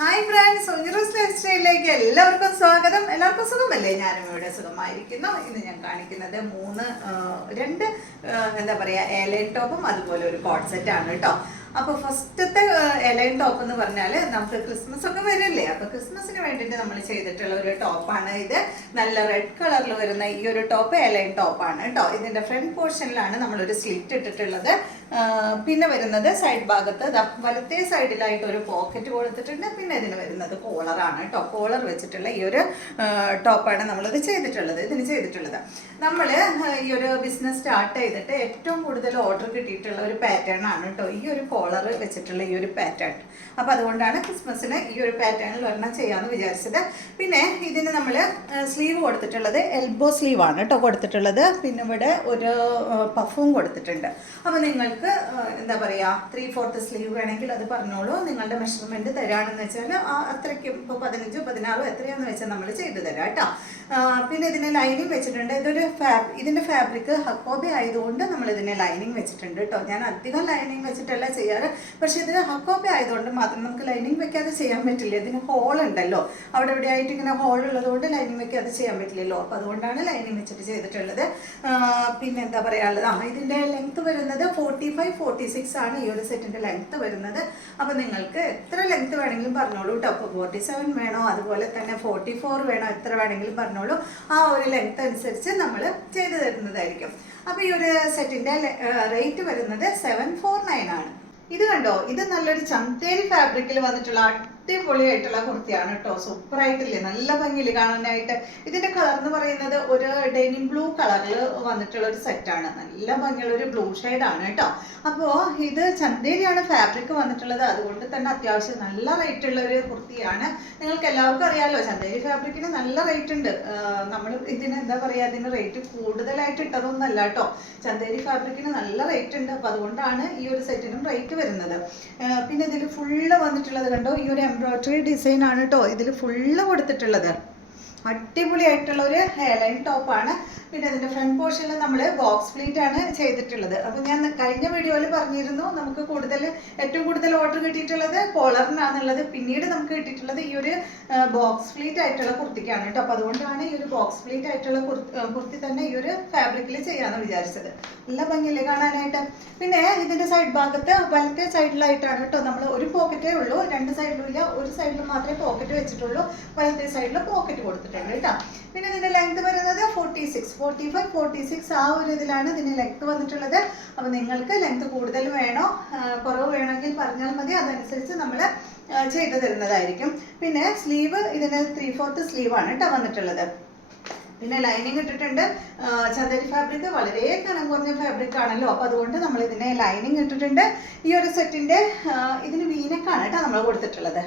Hi friends, സുഞ്ചിറൂസ് life സ്റ്റൈലിലേക്ക് എല്ലാവർക്കും സ്വാഗതം. എല്ലാവർക്കും സുഖമല്ലേ? ഞാനും ഇവിടെ സുഖമായിരിക്കുന്നു. ഇന്ന് ഞാൻ കാണിക്കുന്നത് രണ്ട് എന്താ പറയുക എലൈൻ ടോപ്പും അതുപോലെ ഒരു കോട്ട് സെറ്റാണ് കേട്ടോ. അപ്പോൾ ഫസ്റ്റത്തെ എലൈൻ ടോപ്പ് എന്ന് പറഞ്ഞാൽ നമുക്ക് ക്രിസ്മസ് ഒക്കെ വരില്ലേ, അപ്പോൾ ക്രിസ്മസിന് വേണ്ടിയിട്ട് നമ്മൾ ചെയ്തിട്ടുള്ള ഒരു ടോപ്പാണ് ഇത്. നല്ല റെഡ് കളറിൽ വരുന്ന ഈ ഒരു ടോപ്പ് എലൈൻ ടോപ്പാണ് കേട്ടോ. ഇതിൻ്റെ ഫ്രണ്ട് പോർഷനിലാണ് നമ്മളൊരു സ്ലിറ്റ് ഇട്ടിട്ടുള്ളത്. പിന്നെ വരുന്നത് സൈഡ് ഭാഗത്ത് വലത്തേ സൈഡിലായിട്ട് ഒരു പോക്കറ്റ് കൊടുത്തിട്ടുണ്ട്. പിന്നെ ഇതിന് വരുന്നത് കോളറാണ് കേട്ടോ. കോളർ വെച്ചിട്ടുള്ള ഈ ഒരു ടോപ്പാണ് നമ്മളിത് ചെയ്തിട്ടുള്ളത്. നമ്മൾ ഈ ഒരു ബിസിനസ് സ്റ്റാർട്ട് ചെയ്തിട്ട് ഏറ്റവും കൂടുതൽ ഓർഡർ കിട്ടിയിട്ടുള്ള ഒരു പാറ്റേൺ ആണ് കേട്ടോ ഈ ഒരു കോളർ വെച്ചിട്ടുള്ള ഈ ഒരു പാറ്റേൺ. അപ്പോൾ അതുകൊണ്ടാണ് ക്രിസ്മസിന് ഈ ഒരു പാറ്റേണിൽ ഒരെണ്ണം ചെയ്യാമെന്ന് വിചാരിച്ചത്. പിന്നെ ഇതിന് നമ്മൾ സ്ലീവ് കൊടുത്തിട്ടുള്ളത് എൽബോ സ്ലീവ് ആണ് കേട്ടോ കൊടുത്തിട്ടുള്ളത്. പിന്നെ ഇവിടെ ഒരു പഫും കൊടുത്തിട്ടുണ്ട്. അപ്പോൾ നിങ്ങൾക്ക് എന്താ പറയുക 3/4 സ്ലീവ് വേണമെങ്കിൽ അത് പറഞ്ഞോളൂ. നിങ്ങളുടെ മെഷർമെൻറ്റ് തരാണെന്ന് വെച്ചാൽ അത്രയ്ക്കും ഇപ്പോൾ 15 16 എത്രയാണെന്ന് വെച്ചാൽ നമ്മൾ ചെയ്തു തരാം കേട്ടോ. പിന്നെ ഇതിന് ലൈനിങ് വെച്ചിട്ടുണ്ട്. ഇതിൻ്റെ ഫാബ്രിക് ഹക്കോബി ആയതുകൊണ്ട് നമ്മൾ ഇതിനെ ലൈനിങ് വെച്ചിട്ടുണ്ട് കേട്ടോ. ഞാൻ അധികം ലൈനിങ് വെച്ചിട്ടല്ല ചെയ്യാറ്, പക്ഷേ ഇത് ഹക്കോബി ആയതുകൊണ്ട് മാത്രം നമുക്ക് ലൈനിങ് വെക്കാതെ ചെയ്യാൻ പറ്റില്ല. ഇതിന് ഹോൾ ഉണ്ടല്ലോ, അവിടെ ഇവിടെ ആയിട്ട് ഇങ്ങനെ ഹോൾ ഉള്ളതുകൊണ്ട് ലൈനിങ് വെക്കാതെ ചെയ്യാൻ പറ്റില്ലല്ലോ. അപ്പോൾ അതുകൊണ്ടാണ് ലൈനിങ് വെച്ചിട്ട് ചെയ്തിട്ടുള്ളത്. പിന്നെ എന്താ പറയാനുള്ളത്, ഇതിൻ്റെ ലെങ്ത്ത് വരുന്നത് 45-46 ആണ് ഈ ഒരു സെറ്റിൻ്റെ ലെങ്ത്ത് വരുന്നത്. അപ്പോൾ നിങ്ങൾക്ക് എത്ര ലെങ്ത്ത് വേണമെങ്കിലും പറഞ്ഞോളൂ കേട്ടോ. അപ്പോൾ 47 വേണോ, അതുപോലെ തന്നെ 44 വേണോ, എത്ര വേണമെങ്കിലും പറഞ്ഞോളൂ. ആ ഒരു ലെങ്ത്ത് അനുസരിച്ച് നമ്മൾ ചെയ്തു തരുന്നതായിരിക്കും. അപ്പോൾ ഈ ഒരു സെറ്റിൻ്റെ റേറ്റ് വരുന്നത് 749 ആണ്. ഇത് കണ്ടോ, ഇത് നല്ലൊരു ചന്തേരി ഫാബ്രിക്കിൽ വന്നിട്ടുള്ള അടിപൊളിയായിട്ടുള്ള കുർത്തിയാണ് കേട്ടോ. സൂപ്പറായിട്ടില്ലേ, നല്ല ഭംഗിയിൽ കാണാനായിട്ട്. ഇതിന്റെ കളർ എന്ന് പറയുന്നത് ഒരു ഡെനിം ബ്ലൂ കളറിൽ വന്നിട്ടുള്ള ഒരു സെറ്റാണ്. നല്ല ഭംഗിയുള്ള ഒരു ബ്ലൂ ഷെയ്ഡാണ് കേട്ടോ. അപ്പോൾ ഇത് ചന്തേരിയാണ് ഫാബ്രിക് വന്നിട്ടുള്ളത്. അതുകൊണ്ട് തന്നെ അത്യാവശ്യം നല്ല റേറ്റ് ഉള്ള ഒരു കുർത്തിയാണ്. നിങ്ങൾക്ക് എല്ലാവർക്കും അറിയാമല്ലോ, ചന്തേരി ഫാബ്രിക്കിന് നല്ല റേറ്റ് ഉണ്ട്. നമ്മൾ ഇതിന് എന്താ പറയുക, അതിന് റേറ്റ് കൂടുതലായിട്ട് ഇട്ടതൊന്നല്ല കേട്ടോ. ചന്തേരി ഫാബ്രിക്കിന് നല്ല റേറ്റ് ഉണ്ട്. അപ്പോൾ അതുകൊണ്ടാണ് ഈ ഒരു സെറ്റിനും റേറ്റ് വരുന്നത്. പിന്നെ ഇതിൽ ഫുള്ള് വന്നിട്ടുള്ളത് കണ്ടോ, ഈ ഒരു എംബ്രോയിഡറി ഡിസൈൻ ആണ് കേട്ടോ ഇതിൽ ഫുള്ള് കൊടുത്തിട്ടുള്ളത്. അടിപൊളിയായിട്ടുള്ള ഒരു ഹെയർലൈൻ ടോപ്പാണ്. പിന്നെ അതിൻ്റെ ഫ്രണ്ട് പോർഷനിൽ നമ്മൾ ബോക്സ് ഫ്ലീറ്റ് ആണ് ചെയ്തിട്ടുള്ളത്. അപ്പോൾ ഞാൻ കഴിഞ്ഞ വീഡിയോയിൽ പറഞ്ഞിരുന്നു, നമുക്ക് ഏറ്റവും കൂടുതൽ ഓർഡർ കിട്ടിയിട്ടുള്ളത് കോളറിനാണുള്ളത്. പിന്നീട് നമുക്ക് കിട്ടിയിട്ടുള്ളത് ഈ ഒരു ബോക്സ് ഫ്ലീറ്റ് ആയിട്ടുള്ള കുർത്തിക്കാണ് കേട്ടോ. അപ്പോൾ അതുകൊണ്ടാണ് ഈ ഒരു ബോക്സ് ഫ്ലീറ്റ് ആയിട്ടുള്ള കുർത്തി തന്നെ ഈ ഒരു ഫാബ്രിക്കിൽ ചെയ്യാമെന്ന് വിചാരിച്ചത്. നല്ല ഭംഗിയില്ലേ കാണാനായിട്ട്. പിന്നെ ഇതിൻ്റെ സൈഡ് ഭാഗത്ത് വലത്തെ സൈഡിലായിട്ടാണ് കേട്ടോ നമ്മൾ ഒരു പോക്കറ്റേ ഉള്ളൂ, രണ്ട് സൈഡിലും ഇല്ല, ഒരു സൈഡിൽ മാത്രമേ പോക്കറ്റ് വെച്ചിട്ടുള്ളൂ. വലത്തെ സൈഡിൽ പോക്കറ്റ് കൊടുത്തിട്ടുണ്ട് കേട്ടോ. പിന്നെ ഇതിന്റെ ലെങ്ത് വരുന്നത് 45-46 ആ ഒരു ഇതിലാണ് ഇതിന് ലെങ്ത് വന്നിട്ടുള്ളത്. അപ്പൊ നിങ്ങൾക്ക് ലെങ്ത് കൂടുതൽ വേണോ കുറവ് വേണമെങ്കിൽ പറഞ്ഞാൽ മതി, അതനുസരിച്ച് നമ്മൾ ചെയ്തു തരുന്നതായിരിക്കും. പിന്നെ സ്ലീവ് ഇതിന് 3/4 സ്ലീവ് ആണ് കേട്ടോ വന്നിട്ടുള്ളത്. പിന്നെ ലൈനിങ് ഇട്ടിട്ടുണ്ട്. ചന്തേരി ഫാബ്രിക് വളരെ കനം കുറഞ്ഞ ഫാബ്രിക് ആണല്ലോ, അപ്പോൾ അതുകൊണ്ട് നമ്മൾ ഇതിനെ ലൈനിങ് ഇട്ടിട്ടുണ്ട്. ഈ ഒരു സെറ്റിന്റെ ഇതിന് വീനക്കാണ് കേട്ടോ നമ്മൾ കൊടുത്തിട്ടുള്ളത്.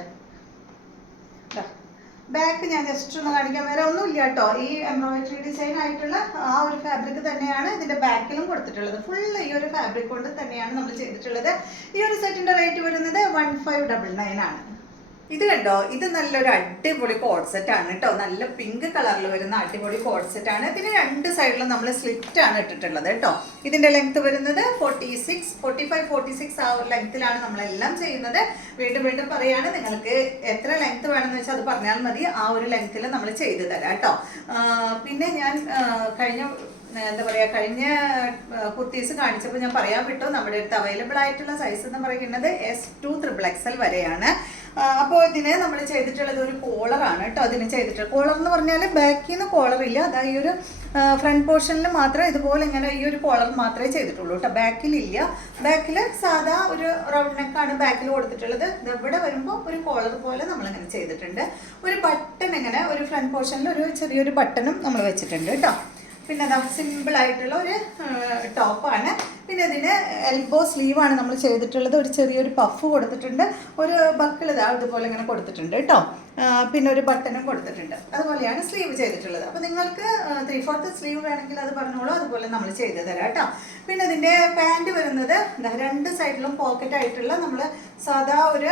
ബാക്ക് ഞാൻ ജസ്റ്റ് ഒന്ന് കാണിക്കാൻ, വേറെ ഒന്നുമില്ല കേട്ടോ. ഈ എംബ്രോയിഡറി ഡിസൈൻ ആയിട്ടുള്ള ആ ഒരു ഫാബ്രിക് തന്നെയാണ് ഇതിന്റെ ബാക്കിലും കൊടുത്തിട്ടുള്ളത്. ഫുള്ള് ഈ ഒരു ഫാബ്രിക് കൊണ്ട് തന്നെയാണ് നമ്മൾ ചെയ്തിട്ടുള്ളത്. ഈ ഒരു സെറ്റിന്റെ റേറ്റ് വരുന്നത് 1599 ആണ്. ഇത് കണ്ടോ, ഇത് നല്ലൊരു അടിപൊളി കോഡ് സെറ്റ് ആണ് കേട്ടോ. നല്ല പിങ്ക് കളറിൽ വരുന്ന അടിപൊളി കോഡ് സെറ്റ് ആണ്. ഇതിന് രണ്ട് സൈഡിലും നമ്മൾ സ്ലിറ്റ് ആണ് ഇട്ടിട്ടുള്ളത് കേട്ടോ. ഇതിന്റെ ലെങ്ത് വരുന്നത് 45-46 ആ ഒരു ലെങ്ത്തിലാണ് നമ്മളെല്ലാം ചെയ്യുന്നത്. വീണ്ടും പറയാണ്, നിങ്ങൾക്ക് എത്ര ലെങ്ത് വേണമെന്ന് വെച്ചാൽ അത് പറഞ്ഞാൽ മതി, ആ ഒരു ലെങ്ത്തിൽ നമ്മൾ ചെയ്തു തരാം കേട്ടോ. പിന്നെ ഞാൻ കഴിഞ്ഞ കുർത്തീസ് കാണിച്ചപ്പോൾ ഞാൻ പറയാൻ വിട്ടു, നമ്മുടെ അടുത്ത് അവൈലബിൾ ആയിട്ടുള്ള സൈസ് എന്ന് പറയുന്നത് S2 XXL വരെയാണ്. അപ്പോൾ ഇതിന് നമ്മൾ ചെയ്തിട്ടുള്ളത് ഒരു കോളറാണ് കേട്ടോ. അതിന് ചെയ്തിട്ടുള്ളത് കോളർ എന്ന് പറഞ്ഞാൽ ബാക്കിൽ നിന്ന് കോളറില്ല, അതായത് ഈ ഒരു ഫ്രണ്ട് പോർഷനിൽ മാത്രം ഇതുപോലെ ഇങ്ങനെ ഈ ഒരു കോളർ മാത്രമേ ചെയ്തിട്ടുള്ളൂ കേട്ടോ. ബാക്കിലില്ല. ബാക്കിൽ സാധാ ഒരു റൗണ്ട് നെക്കാണ് ബാക്കിൽ കൊടുത്തിട്ടുള്ളത്. ഇവിടെ വരുമ്പോൾ ഒരു കോളർ പോലെ നമ്മളിങ്ങനെ ചെയ്തിട്ടുണ്ട്. ഒരു ബട്ടൺ ഇങ്ങനെ ഒരു ഫ്രണ്ട് പോർഷനിൽ ഒരു ചെറിയൊരു ബട്ടണും നമ്മൾ വെച്ചിട്ടുണ്ട് കേട്ടോ. പിന്നെ അതാ സിമ്പിൾ ആയിട്ടുള്ള ഒരു ടോപ്പാണ്. പിന്നെ ഇതിന് എൽബോ സ്ലീവാണ് നമ്മൾ ചെയ്തിട്ടുള്ളത്. ഒരു ചെറിയൊരു പഫ് കൊടുത്തിട്ടുണ്ട്, ഒരു ബക്കിൾ ഇതുപോലെ ഇങ്ങനെ കൊടുത്തിട്ടുണ്ട് കേട്ടോ. പിന്നെ ഒരു ബട്ടണും കൊടുത്തിട്ടുണ്ട്. അതുപോലെയാണ് സ്ലീവ് ചെയ്തിട്ടുള്ളത്. അപ്പോൾ നിങ്ങൾക്ക് 3/4 സ്ലീവ് വേണമെങ്കിൽ അത് പറഞ്ഞോളൂ, അതുപോലെ നമ്മൾ ചെയ്തു തരാം കേട്ടോ. പിന്നെ ഇതിൻ്റെ പാൻറ് വരുന്നത് രണ്ട് സൈഡിലും പോക്കറ്റ് ആയിട്ടുള്ള നമ്മൾ സാധാ ഒരു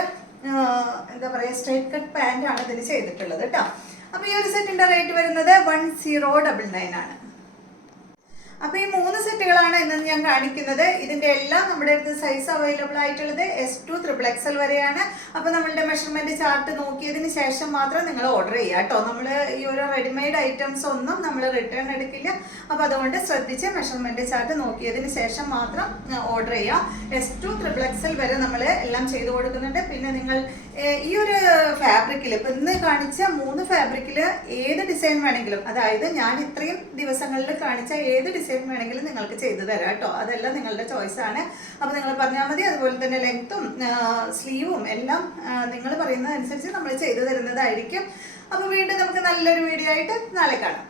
എന്താ പറയുക സ്ട്രൈറ്റ് കട്ട് പാൻറ്റാണ് ഇതിന് ചെയ്തിട്ടുള്ളത് കേട്ടോ. അപ്പോൾ ഈ ഒരു സെറ്റിൻ്റെ റേറ്റ് വരുന്നത് 1099 ആണ്. അപ്പൊ ഈ 3 സെറ്റുകളാണ് ഇന്ന് ഞാൻ കാണിക്കുന്നത്. ഇതിന്റെ എല്ലാം നമ്മുടെ അടുത്ത് സൈസ് അവൈലബിൾ ആയിട്ടുള്ളത് S2 XXL വരെയാണ്. അപ്പൊ നമ്മളുടെ മെഷർമെന്റ് ചാർട്ട് നോക്കിയതിന് ശേഷം മാത്രം നിങ്ങൾ ഓർഡർ ചെയ്യുക കേട്ടോ. നമ്മൾ ഈ ഒരു റെഡിമെയ്ഡ് ഐറ്റംസ് ഒന്നും നമ്മൾ റിട്ടേൺ എടുക്കില്ല. അപ്പൊ അതുകൊണ്ട് ശ്രദ്ധിച്ച് മെഷർമെന്റ് ചാർട്ട് നോക്കിയതിന് ശേഷം മാത്രം ഓർഡർ ചെയ്യുക. S2 XXL വരെ നമ്മൾ എല്ലാം ചെയ്തു കൊടുക്കുന്നുണ്ട്. പിന്നെ നിങ്ങൾ ഈ ഒരു ഫാബ്രിക്കിൽ ഇപ്പൊ ഇന്ന് കാണിച്ച 3 ഫാബ്രിക്കിൽ ഏത് ഡിസൈൻ വേണമെങ്കിലും, അതായത് ഞാൻ ഇത്രയും ദിവസങ്ങളിൽ കാണിച്ച ഏത് ഡിസൈൻ വേണമെങ്കിലും നിങ്ങൾക്ക് ചെയ്തു തരാം കേട്ടോ. അതെല്ലാം നിങ്ങളുടെ ചോയ്സ് ആണ്. അപ്പൊ നിങ്ങൾ പറഞ്ഞാൽ മതി. അതുപോലെ തന്നെ ലെങ്ത്തും സ്ലീവും എല്ലാം നിങ്ങൾ പറയുന്നതനുസരിച്ച് നമ്മൾ ചെയ്തു തരുന്നതായിരിക്കും. അപ്പൊ വീണ്ടും നമുക്ക് നല്ലൊരു വീഡിയോ ആയിട്ട് നാളെ കാണാം.